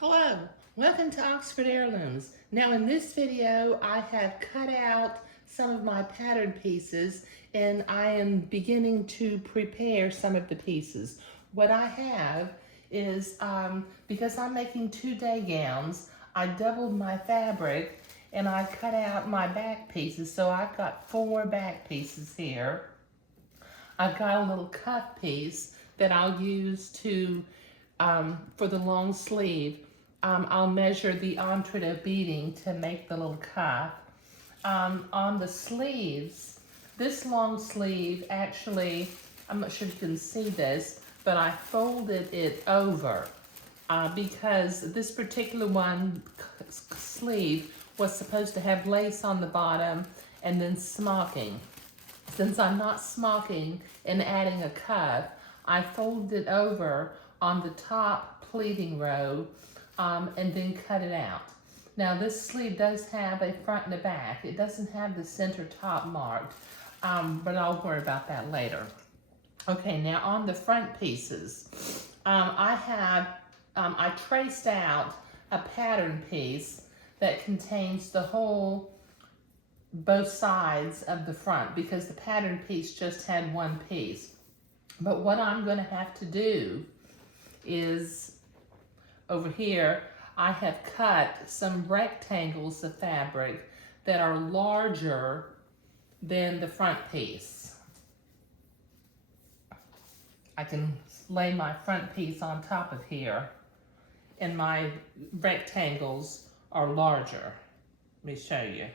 Hello, welcome to Oxford Heirlooms. Now in this video I have cut out some of my pattern pieces and I am beginning to prepare some of the pieces. What I have is, because I'm making 2 day gowns, I doubled my fabric and I cut out my back pieces, so I've got 4 back pieces here. I've got a little cuff piece that I'll use to for the long sleeve. I'll measure the entrecot beading to make the little cuff. On the sleeves, this long sleeve actually, I'm not sure if you can see this, but I folded it over because this particular sleeve was supposed to have lace on the bottom and then smocking. Since I'm not smocking and adding a cuff, I folded it over on the top pleating row and then cut it out. Now this sleeve does have a front and a back. It doesn't have the center top marked, but I'll worry about that later. Okay, now on the front pieces, I traced out a pattern piece that contains the whole, both sides of the front, because the pattern piece just had one piece. But what I'm going to have to do is, over here, I have cut some rectangles of fabric that are larger than the front piece. I can lay my front piece on top of here, and my rectangles are larger. Let me show you.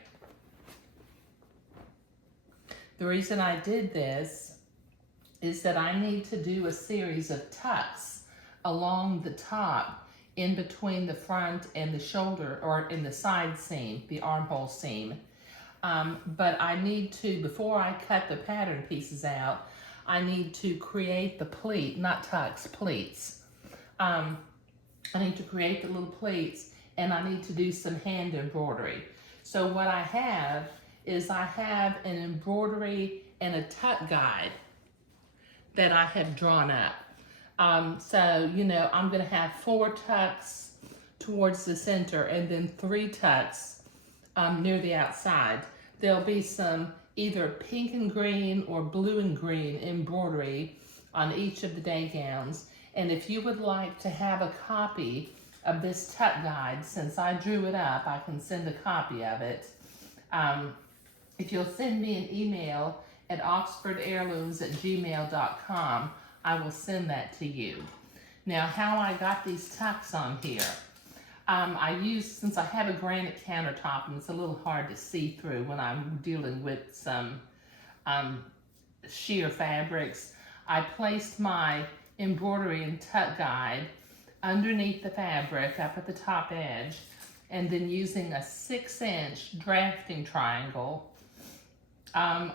The reason I did this is that I need to do a series of tucks along the top in between the front and the shoulder, or in the side seam, the armhole seam. But I need to, before I cut the pattern pieces out, I need to create the pleat, not tucks, pleats. I need to create the little pleats, and I need to do some hand embroidery. So what I have is I have an embroidery and a tuck guide that I have drawn up. So, you know, I'm gonna have 4 tucks towards the center and then 3 tucks near the outside. There'll be some either pink and green or blue and green embroidery on each of the day gowns. And if you would like to have a copy of this tuck guide, since I drew it up, I can send a copy of it. If you'll send me an email at oxfordheirlooms@gmail.com, I will send that to you. Now, how I got these tucks on here, since I have a granite countertop and it's a little hard to see through when I'm dealing with some sheer fabrics, I placed my embroidery and tuck guide underneath the fabric up at the top edge, and then using a 6-inch drafting triangle, and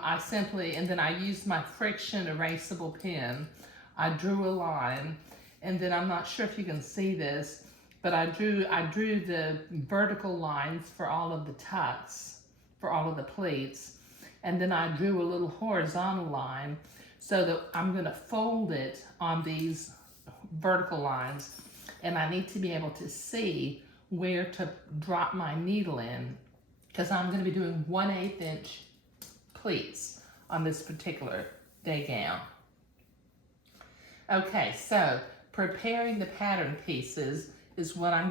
then I used my friction erasable pen. I drew a line, and then I'm not sure if you can see this, but I drew the vertical lines for all of the tucks, for all of the pleats, and then I drew a little horizontal line so that I'm gonna fold it on these vertical lines, and I need to be able to see where to drop my needle in, because I'm gonna be doing 1/8 inch pleats on this particular day gown. Okay, so preparing the pattern pieces is what I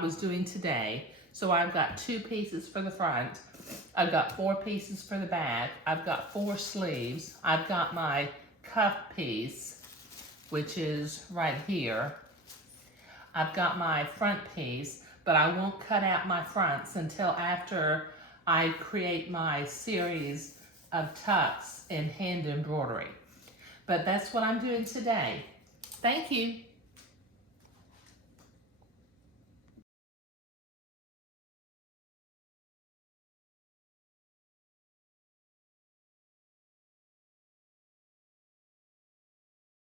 was doing today. So I've got 2 pieces for the front. I've got 4 pieces for the back. I've got 4 sleeves. I've got my cuff piece, which is right here. I've got my front piece, but I won't cut out my fronts until after I create my series of tucks and hand embroidery. But that's what I'm doing today. Thank you.